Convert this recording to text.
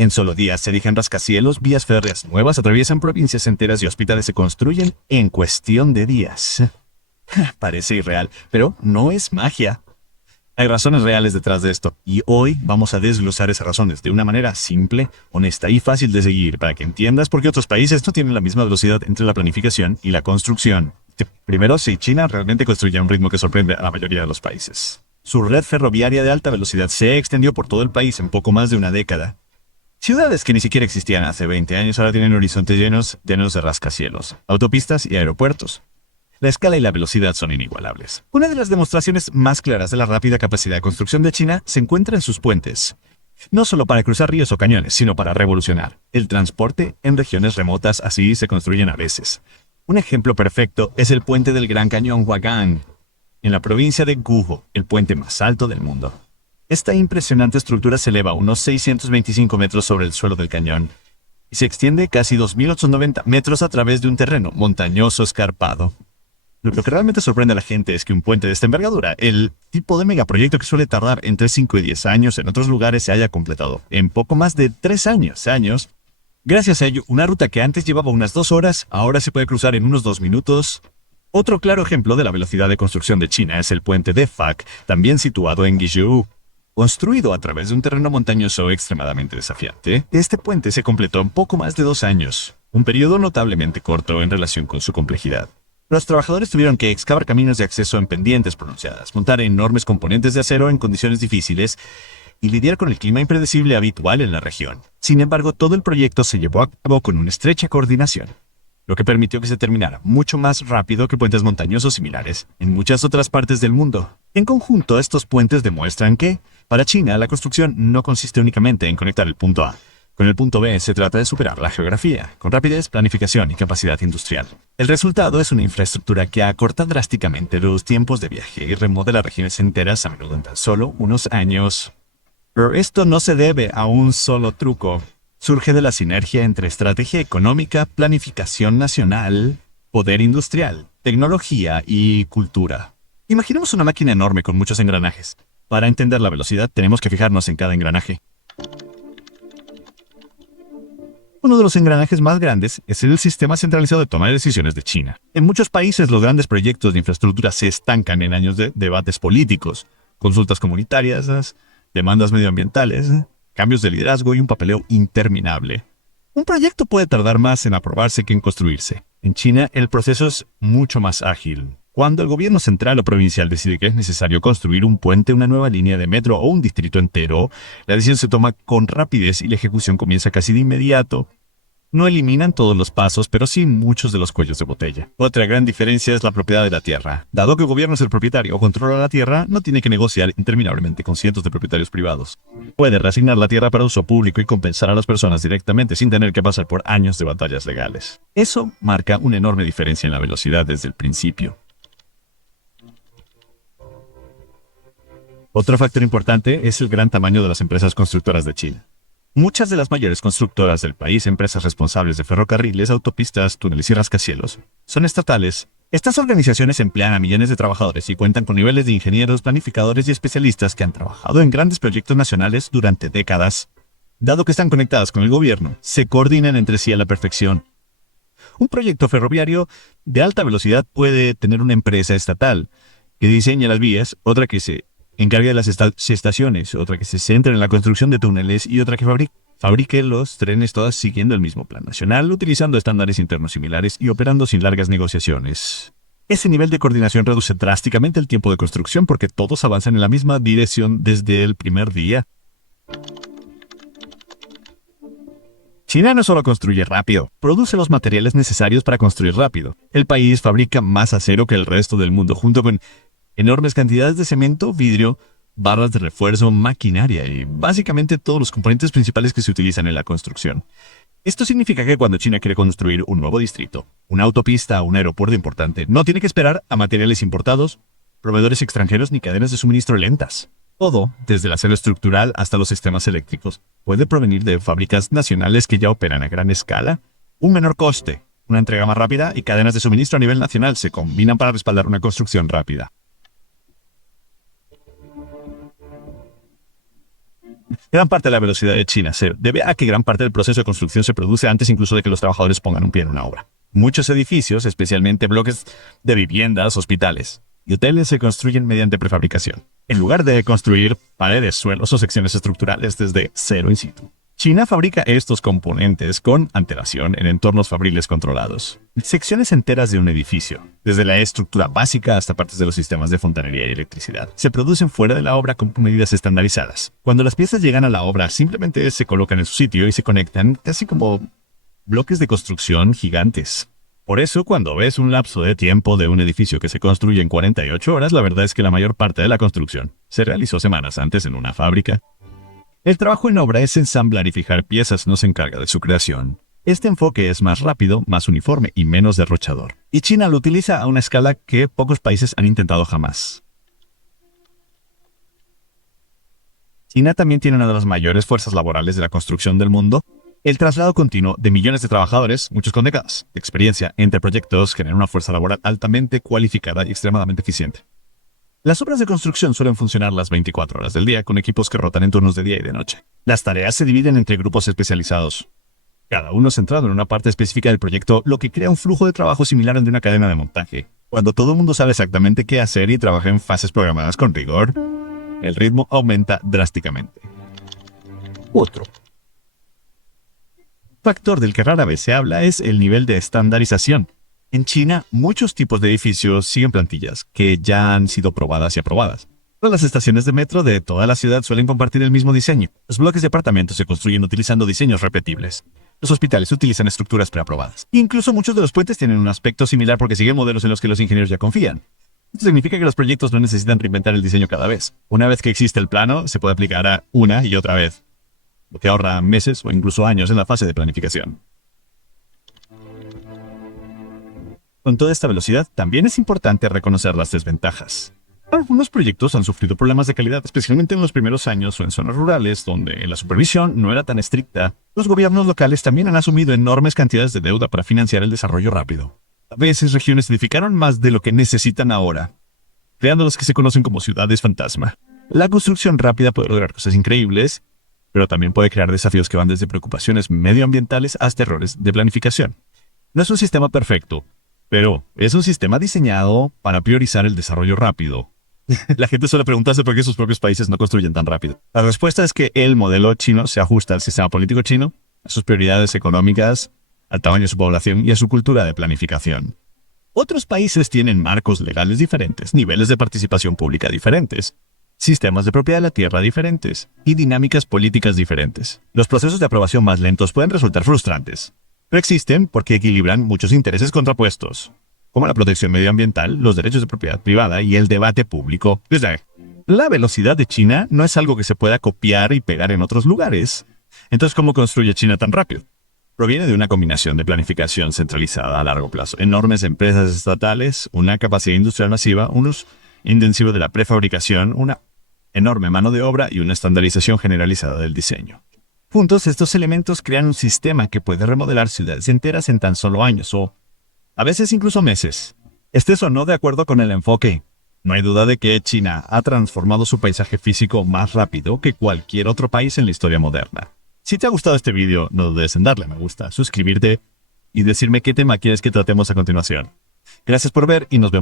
En solo días se erigen rascacielos, vías férreas nuevas atraviesan provincias enteras y hospitales se construyen en cuestión de días. Parece irreal, pero no es magia. Hay razones reales detrás de esto, y hoy vamos a desglosar esas razones de una manera simple, honesta y fácil de seguir para que entiendas por qué otros países no tienen la misma velocidad entre la planificación y la construcción. Primero, si China realmente construye a un ritmo que sorprende a la mayoría de los países. Su red ferroviaria de alta velocidad se extendió por todo el país en poco más de una década. Ciudades que ni siquiera existían hace 20 años ahora tienen horizontes llenos de rascacielos, autopistas y aeropuertos. La escala y la velocidad son inigualables. Una de las demostraciones más claras de la rápida capacidad de construcción de China se encuentra en sus puentes. No solo para cruzar ríos o cañones, sino para revolucionar el transporte en regiones remotas, así se construyen a veces. Un ejemplo perfecto es el puente del Gran Cañón Huagang, en la provincia de Guizhou, el puente más alto del mundo. Esta impresionante estructura se eleva unos 625 metros sobre el suelo del cañón y se extiende casi 2.890 metros a través de un terreno montañoso escarpado. Lo que realmente sorprende a la gente es que un puente de esta envergadura, el tipo de megaproyecto que suele tardar entre 5 y 10 años en otros lugares, se haya completado en poco más de 3 años. Gracias a ello, una ruta que antes llevaba unas 2 horas, ahora se puede cruzar en unos 2 minutos. Otro claro ejemplo de la velocidad de construcción de China es el puente de Fak, también situado en Guizhou. Construido a través de un terreno montañoso extremadamente desafiante, este puente se completó en poco más de 2 años, un periodo notablemente corto en relación con su complejidad. Los trabajadores tuvieron que excavar caminos de acceso en pendientes pronunciadas, montar enormes componentes de acero en condiciones difíciles y lidiar con el clima impredecible habitual en la región. Sin embargo, todo el proyecto se llevó a cabo con una estrecha coordinación, lo que permitió que se terminara mucho más rápido que puentes montañosos similares en muchas otras partes del mundo. En conjunto, estos puentes demuestran que, para China, la construcción no consiste únicamente en conectar el punto A. Con el punto B se trata de superar la geografía, con rapidez, planificación y capacidad industrial. El resultado es una infraestructura que acorta drásticamente los tiempos de viaje y remodela regiones enteras a menudo en tan solo unos años. Pero esto no se debe a un solo truco. Surge de la sinergia entre estrategia económica, planificación nacional, poder industrial, tecnología y cultura. Imaginemos una máquina enorme con muchos engranajes. Para entender la velocidad tenemos que fijarnos en cada engranaje. Uno de los engranajes más grandes es el sistema centralizado de toma de decisiones de China. En muchos países los grandes proyectos de infraestructura se estancan en años de debates políticos, consultas comunitarias, demandas medioambientales, cambios de liderazgo y un papeleo interminable. Un proyecto puede tardar más en aprobarse que en construirse. En China el proceso es mucho más ágil. Cuando el gobierno central o provincial decide que es necesario construir un puente, una nueva línea de metro o un distrito entero, la decisión se toma con rapidez y la ejecución comienza casi de inmediato. No eliminan todos los pasos, pero sí muchos de los cuellos de botella. Otra gran diferencia es la propiedad de la tierra. Dado que el gobierno es el propietario o controla la tierra, no tiene que negociar interminablemente con cientos de propietarios privados. Puede reasignar la tierra para uso público y compensar a las personas directamente sin tener que pasar por años de batallas legales. Eso marca una enorme diferencia en la velocidad desde el principio. Otro factor importante es el gran tamaño de las empresas constructoras de China. Muchas de las mayores constructoras del país, empresas responsables de ferrocarriles, autopistas, túneles y rascacielos, son estatales. Estas organizaciones emplean a millones de trabajadores y cuentan con niveles de ingenieros, planificadores y especialistas que han trabajado en grandes proyectos nacionales durante décadas. Dado que están conectadas con el gobierno, se coordinan entre sí a la perfección. Un proyecto ferroviario de alta velocidad puede tener una empresa estatal que diseña las vías, otra que se encargue de las estaciones, otra que se centre en la construcción de túneles y otra que fabrique los trenes, todas siguiendo el mismo plan nacional, utilizando estándares internos similares y operando sin largas negociaciones. Ese nivel de coordinación reduce drásticamente el tiempo de construcción porque todos avanzan en la misma dirección desde el primer día. China no solo construye rápido, produce los materiales necesarios para construir rápido. El país fabrica más acero que el resto del mundo, junto con enormes cantidades de cemento, vidrio, barras de refuerzo, maquinaria y básicamente todos los componentes principales que se utilizan en la construcción. Esto significa que cuando China quiere construir un nuevo distrito, una autopista o un aeropuerto importante, no tiene que esperar a materiales importados, proveedores extranjeros ni cadenas de suministro lentas. Todo, desde el acero estructural hasta los sistemas eléctricos, puede provenir de fábricas nacionales que ya operan a gran escala. Un menor coste, una entrega más rápida y cadenas de suministro a nivel nacional se combinan para respaldar una construcción rápida. Gran parte de la velocidad de China se debe a que gran parte del proceso de construcción se produce antes incluso de que los trabajadores pongan un pie en una obra. Muchos edificios, especialmente bloques de viviendas, hospitales y hoteles, se construyen mediante prefabricación, en lugar de construir paredes, suelos o secciones estructurales desde cero in situ. China fabrica estos componentes con antelación en entornos fabriles controlados. Secciones enteras de un edificio, desde la estructura básica hasta partes de los sistemas de fontanería y electricidad, se producen fuera de la obra con medidas estandarizadas. Cuando las piezas llegan a la obra, simplemente se colocan en su sitio y se conectan, casi como bloques de construcción gigantes. Por eso, cuando ves un lapso de tiempo de un edificio que se construye en 48 horas, la verdad es que la mayor parte de la construcción se realizó semanas antes en una fábrica. El trabajo en obra es ensamblar y fijar piezas, no se encarga de su creación. Este enfoque es más rápido, más uniforme y menos derrochador. Y China lo utiliza a una escala que pocos países han intentado jamás. China también tiene una de las mayores fuerzas laborales de la construcción del mundo. El traslado continuo de millones de trabajadores, muchos con décadas de experiencia entre proyectos, genera una fuerza laboral altamente cualificada y extremadamente eficiente. Las obras de construcción suelen funcionar las 24 horas del día con equipos que rotan en turnos de día y de noche. Las tareas se dividen entre grupos especializados, cada uno centrado en una parte específica del proyecto, lo que crea un flujo de trabajo similar al de una cadena de montaje. Cuando todo el mundo sabe exactamente qué hacer y trabaja en fases programadas con rigor, el ritmo aumenta drásticamente. Otro factor del que rara vez se habla es el nivel de estandarización. En China, muchos tipos de edificios siguen plantillas que ya han sido probadas y aprobadas. Todas las estaciones de metro de toda la ciudad suelen compartir el mismo diseño. Los bloques de apartamentos se construyen utilizando diseños repetibles. Los hospitales utilizan estructuras preaprobadas. Incluso muchos de los puentes tienen un aspecto similar porque siguen modelos en los que los ingenieros ya confían. Esto significa que los proyectos no necesitan reinventar el diseño cada vez. Una vez que existe el plano, se puede aplicar a una y otra vez, lo que ahorra meses o incluso años en la fase de planificación. Con toda esta velocidad, también es importante reconocer las desventajas. Algunos proyectos han sufrido problemas de calidad, especialmente en los primeros años o en zonas rurales, donde la supervisión no era tan estricta. Los gobiernos locales también han asumido enormes cantidades de deuda para financiar el desarrollo rápido. A veces regiones edificaron más de lo que necesitan ahora, creando los que se conocen como ciudades fantasma. La construcción rápida puede lograr cosas increíbles, pero también puede crear desafíos que van desde preocupaciones medioambientales hasta errores de planificación. No es un sistema perfecto, pero es un sistema diseñado para priorizar el desarrollo rápido. La gente suele preguntarse por qué sus propios países no construyen tan rápido. La respuesta es que el modelo chino se ajusta al sistema político chino, a sus prioridades económicas, al tamaño de su población y a su cultura de planificación. Otros países tienen marcos legales diferentes, niveles de participación pública diferentes, sistemas de propiedad de la tierra diferentes y dinámicas políticas diferentes. Los procesos de aprobación más lentos pueden resultar frustrantes, pero existen porque equilibran muchos intereses contrapuestos, como la protección medioambiental, los derechos de propiedad privada y el debate público. La velocidad de China no es algo que se pueda copiar y pegar en otros lugares. Entonces, ¿cómo construye China tan rápido? Proviene de una combinación de planificación centralizada a largo plazo, enormes empresas estatales, una capacidad industrial masiva, un uso intensivo de la prefabricación, una enorme mano de obra y una estandarización generalizada del diseño. Juntos, estos elementos crean un sistema que puede remodelar ciudades enteras en tan solo años o, a veces, incluso meses. Estés o no de acuerdo con el enfoque, no hay duda de que China ha transformado su paisaje físico más rápido que cualquier otro país en la historia moderna. Si te ha gustado este vídeo, no dudes en darle me gusta, suscribirte y decirme qué tema quieres que tratemos a continuación. Gracias por ver y nos vemos.